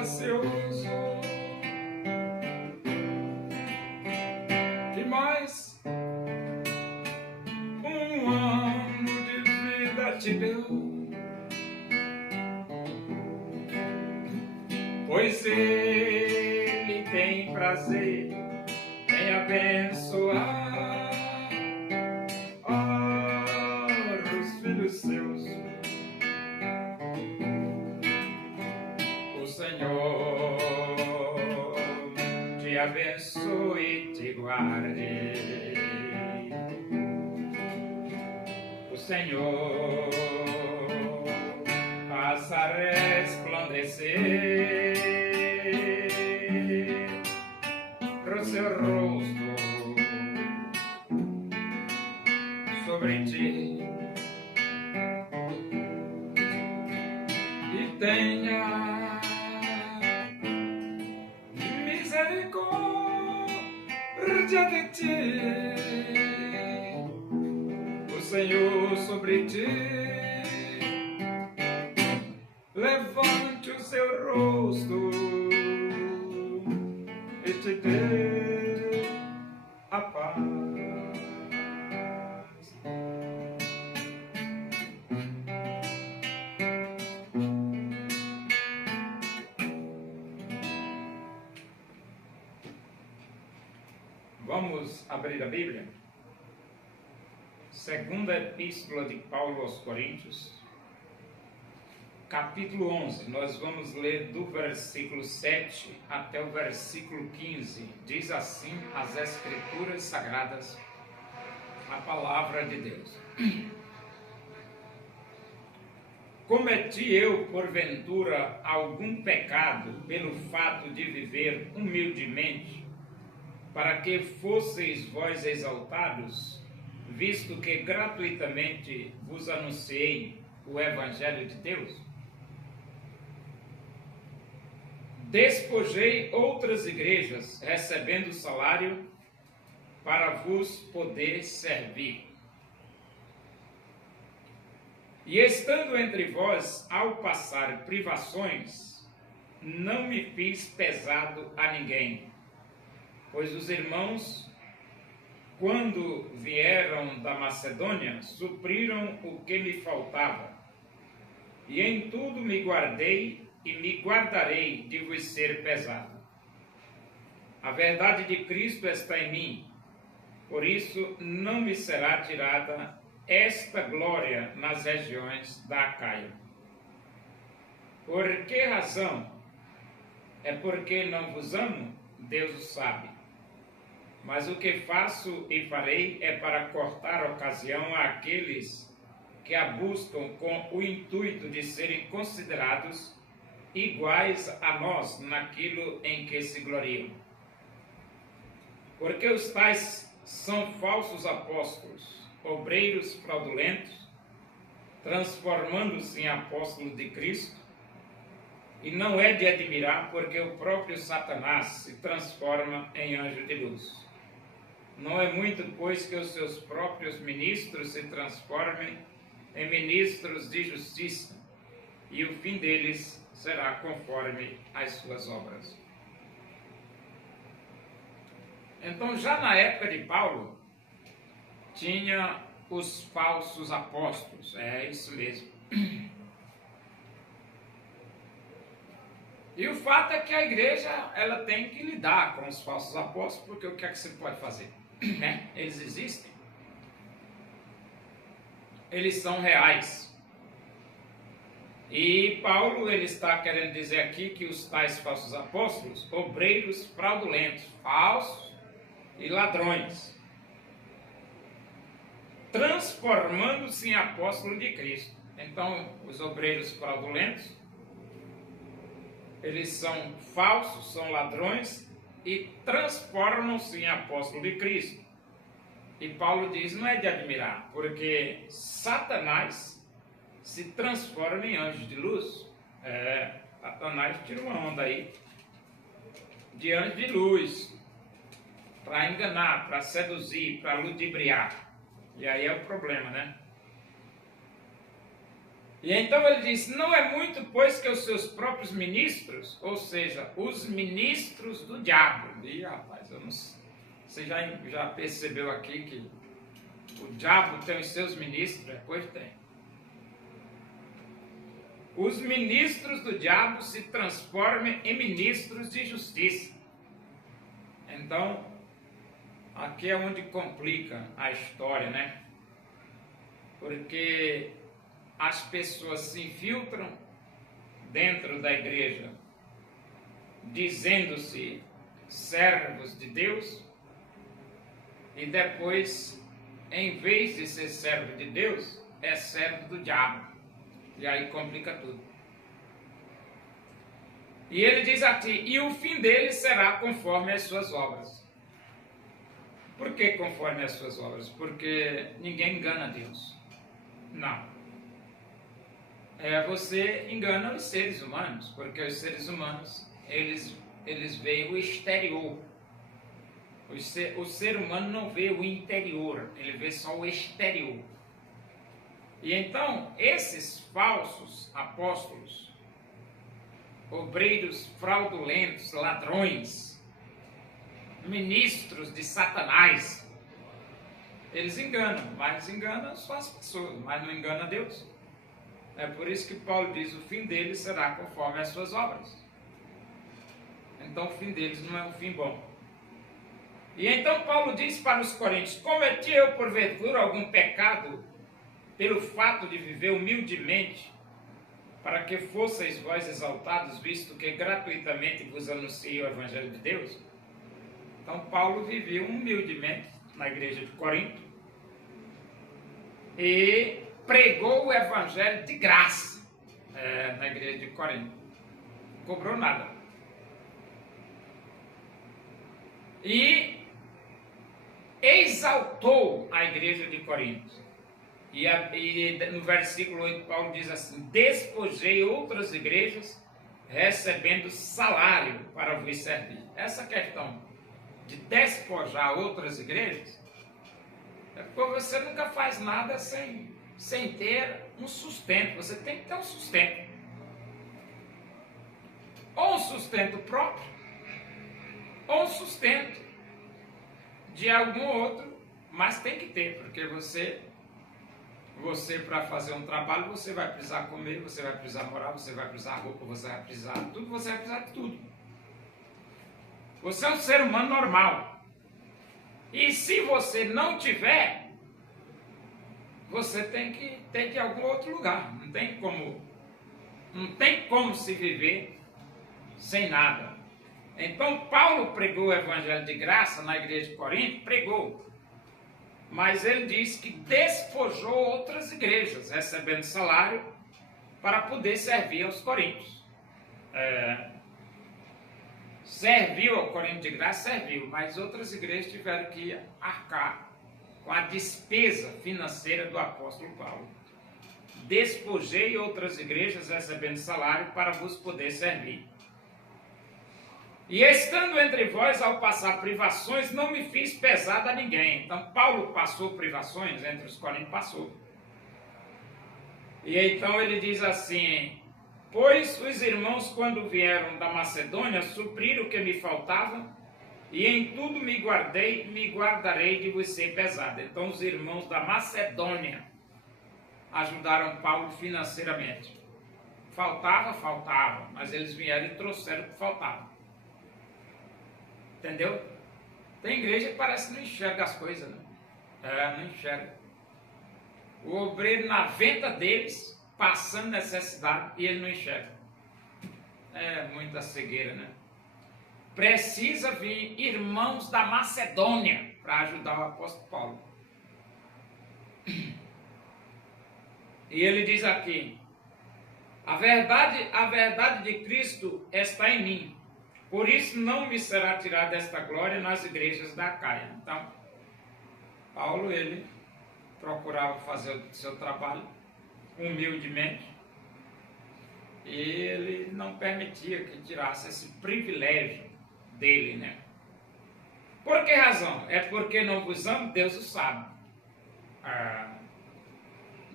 gracioso que mais um ano de vida te deu, pois ele tem prazer em abençoar os filhos seus. O Senhor te abençoe e te guarde. O Senhor faça resplandecer o seu rosto sobre ti e tenha misericórdia de ti. O Senhor sobre ti levante o seu rosto e te dê a paz. Vamos abrir a Bíblia? Segunda Epístola de Paulo aos Coríntios, capítulo 11. Nós vamos ler do versículo 7 até o versículo 15. Diz assim as Escrituras Sagradas, a palavra de Deus. Cometi eu, porventura, algum pecado pelo fato de viver humildemente, para que fosseis vós exaltados, visto que gratuitamente vos anunciei o Evangelho de Deus? Despojei outras igrejas, recebendo salário, para vos poder servir. E estando entre vós, ao passar privações, não me fiz pesado a ninguém, pois os irmãos, quando vieram da Macedônia, supriram o que me faltava, e em tudo me guardei e me guardarei de vos ser pesado. A verdade de Cristo está em mim, por isso não me será tirada esta glória nas regiões da Acaia. Por que razão? É porque não vos amo? Deus o sabe. Mas o que faço e farei é para cortar ocasião àqueles que a buscam com o intuito de serem considerados iguais a nós naquilo em que se gloriam. Porque os tais são falsos apóstolos, obreiros fraudulentos, transformando-se em apóstolos de Cristo, e não é de admirar, porque o próprio Satanás se transforma em anjo de luz. Não é muito, pois, que os seus próprios ministros se transformem em ministros de justiça, e o fim deles será conforme as suas obras. Então, já na época de Paulo, tinha os falsos apóstolos, é isso mesmo. E o fato é que a igreja, ela tem que lidar com os falsos apóstolos, porque o que é que você pode fazer? Eles existem. Eles são reais. E Paulo, ele está querendo dizer aqui que os tais falsos apóstolos, obreiros fraudulentos, falsos e ladrões, transformando-se em apóstolo de Cristo. Então, os obreiros fraudulentos, eles são falsos, são ladrões e transformam-se em apóstolo de Cristo. E Paulo diz, não é de admirar, porque Satanás se transforma em anjo de luz. Satanás tira uma onda aí de anjo de luz, para enganar, para seduzir, para ludibriar. E aí é o problema, né? E então ele diz, não é muito, pois que os seus próprios ministros, ou seja, os ministros do diabo. E rapaz, eu não, você já percebeu aqui que o diabo tem os seus ministros? Pois tem. Os ministros do diabo se transformam em ministros de justiça. Então, aqui é onde complica a história, né? Porque as pessoas se infiltram dentro da igreja, dizendo-se servos de Deus, e depois, em vez de ser servo de Deus, é servo do diabo. E aí complica tudo. E ele diz aqui, e o fim dele será conforme as suas obras. Por que conforme as suas obras? Porque ninguém engana Deus. Não. Você engana os seres humanos, porque os seres humanos, eles veem o exterior. O ser humano não vê o interior, ele vê só o exterior. E então, esses falsos apóstolos, obreiros fraudulentos, ladrões, ministros de Satanás, eles enganam, mas enganam só as pessoas, mas não engana Deus. É por isso que Paulo diz, o fim deles será conforme as suas obras. Então o fim deles não é um fim bom. E então Paulo diz para os coríntios, cometi eu porventura algum pecado pelo fato de viver humildemente, para que fosseis vós exaltados, visto que gratuitamente vos anunciei o Evangelho de Deus? Então Paulo vivia humildemente na igreja de Corinto e pregou o Evangelho de graça na igreja de Corinto. Não cobrou nada. E exaltou a igreja de Corinto. E no versículo 8 Paulo diz assim, despojei outras igrejas recebendo salário para vos servir. Essa questão de despojar outras igrejas é porque você nunca faz nada sem ter um sustento. Você tem que ter um sustento. Ou um sustento próprio, ou um sustento de algum outro, mas tem que ter, porque você para fazer um trabalho, você vai precisar comer, você vai precisar morar, você vai precisar roupa, você vai precisar tudo, você vai precisar de tudo. Você é um ser humano normal. E se você não tiver, você tem que ter de algum outro lugar. Não tem como se viver sem nada. Então Paulo pregou o evangelho de graça na igreja de Corinto, pregou. Mas ele diz que despojou outras igrejas, recebendo salário para poder servir aos coríntios. Serviu ao Corinto de graça, serviu, mas outras igrejas tiveram que arcar com a despesa financeira do apóstolo Paulo. Despojei outras igrejas, recebendo salário para vos poder servir. E estando entre vós, ao passar privações, não me fiz pesado a ninguém. Então, Paulo passou privações, entre os coríntios passou. E então ele diz assim, pois os irmãos, quando vieram da Macedônia, supriram o que me faltava, e em tudo me guardarei de vos ser pesado. Então, os irmãos da Macedônia ajudaram Paulo financeiramente. Faltava, mas eles vieram e trouxeram o que faltava. Entendeu? Tem igreja que parece que não enxerga as coisas, né? Não enxerga. O obreiro na venda deles, passando necessidade, e ele não enxerga. É muita cegueira, né? Precisa vir irmãos da Macedônia para ajudar o apóstolo Paulo. E ele diz aqui, a verdade de Cristo está em mim. Por isso não me será tirada esta glória nas igrejas da Acaia. Então, Paulo, ele procurava fazer o seu trabalho humildemente. E ele não permitia que tirasse esse privilégio dele, né? Por que razão? É porque não vos amo? Deus o sabe.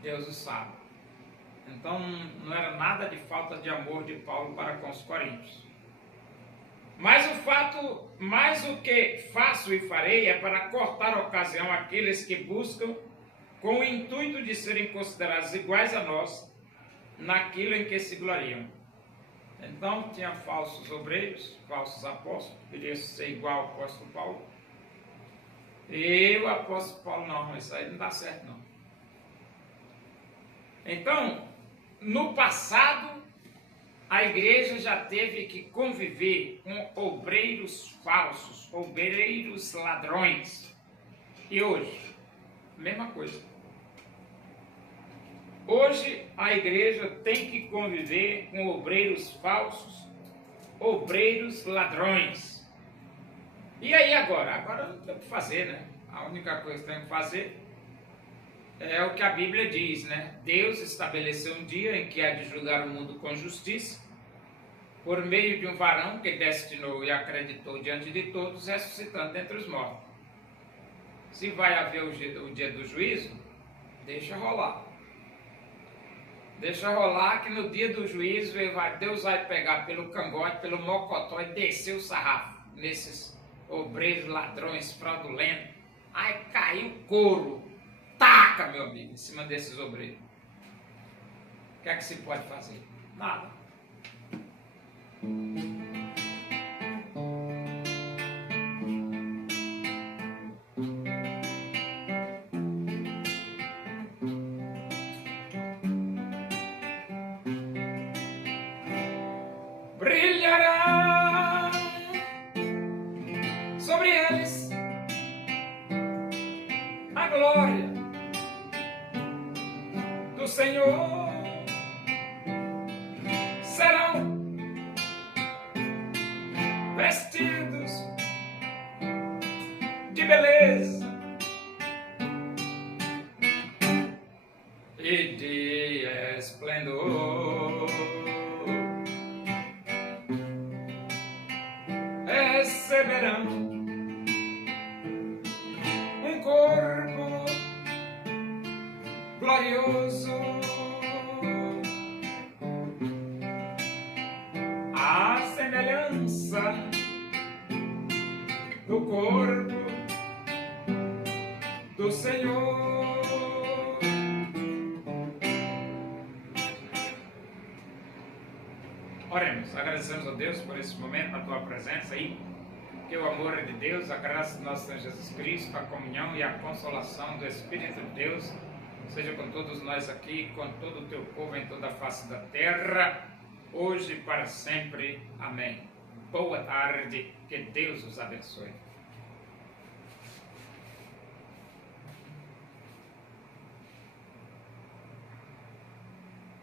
Deus o sabe. Então não era nada de falta de amor de Paulo para com os coríntios. Mas o que faço e farei é para cortar a ocasião àqueles que buscam com o intuito de serem considerados iguais a nós naquilo em que se gloriam. Então tinha falsos obreiros, falsos apóstolos, queria ser igual ao apóstolo Paulo. E o apóstolo Paulo, não, isso aí não dá certo não. Então, no passado, a igreja já teve que conviver com obreiros falsos, obreiros ladrões. E hoje, mesma coisa. Hoje a igreja tem que conviver com obreiros falsos, obreiros ladrões. E aí agora? Agora não tem o que fazer, né? A única coisa que tem que fazer é o que a Bíblia diz, né? Deus estabeleceu um dia em que há de julgar o mundo com justiça, por meio de um varão que destinou e acreditou diante de todos, ressuscitando dentre os mortos. Se vai haver o dia do juízo, deixa rolar. Deixa rolar que no dia do juízo Deus vai pegar pelo cangote, pelo mocotó e descer o sarrafo nesses obreiros ladrões fraudulentos. Aí caiu o couro. Taca, meu amigo, em cima desses obreiros. O que é que se pode fazer? Nada. Brilhará sobre eles a glória do Senhor. Serão vestidos de beleza e de esplendor. Receberão um corpo glorioso, à semelhança do corpo do Senhor. Oremos, agradecemos a Deus por esse momento, na tua presença aí, que o amor de Deus, a graça do nosso Senhor Jesus Cristo, a comunhão e a consolação do Espírito de Deus seja com todos nós aqui, com todo o teu povo em toda a face da terra, hoje e para sempre. Amém. Boa tarde, que Deus os abençoe.